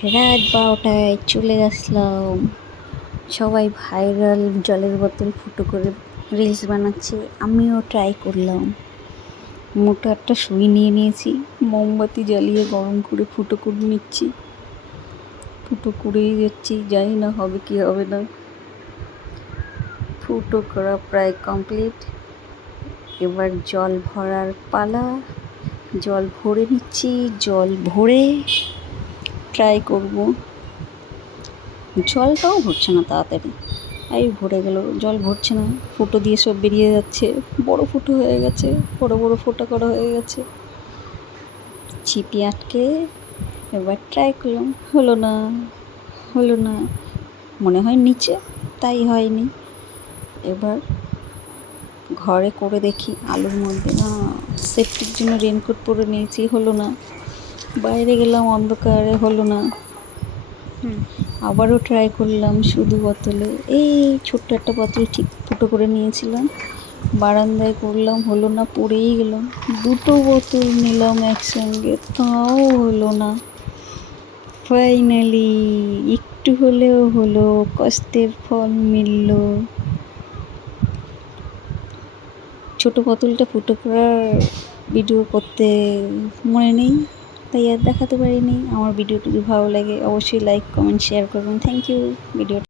রাত 12টায় চলে আসলাম। সবাই ভাইরাল জলের বোতল ফুটো করে রিলস বানাচ্ছে, আমিও ট্রাই করলাম। মোটা একটা সুই নিয়ে নিয়েছি, মোমবাতি জ্বালিয়ে গরম করে ফুটো করে নিচ্ছি। ফুটো করেই যাচ্ছি, জানি না হবে কি হবে না। ফুটো করা প্রায় কমপ্লিট। এবার জল ভরার পালা। জল ভরে নিচ্ছি, জল ভরে ট্রাই করব। জলটাও ভরছে না তাড়াতাড়ি, এই ভরে গেল। জল ভরছে না, ফুটো দিয়ে সব বেরিয়ে যাচ্ছে। বড় ফুটো হয়ে গেছে, বড় বড় ফোঁটা করা হয়ে গেছে। ছিপি আটকে এবার ট্রাই করলাম, হলো না, হলো না। মনে হয় নিচে, তাই হয়নি। এবার ঘরে করে দেখি, আলুর মধ্যে না, সেফটির জন্য রেনকোট পরে নিয়েছি, হলো না। বাইরে গেলাম অন্ধকারে, হলো না। আবারও ট্রাই করলাম শুধু বোতলে। এই ছোট্ট একটা বোতল ঠিক ফুটো করে নিয়েছিলাম, বারান্দায় করলাম, হলো না, পড়েই গেলাম। দুটো বোতল নিলাম একসঙ্গে, তাও হলো না। ফাইনালি একটু হলেও হলো, কষ্টের ফল মিলল। ছোট বোতলটা ফুটো করার ভিডিও করতে মনে নেই, তাই আর দেখাতে পারিনি। আমার ভিডিওটি যদি ভালো লাগে অবশ্যই লাইক, কমেন্ট, শেয়ার করবেন। Thank you. ভিডিওটা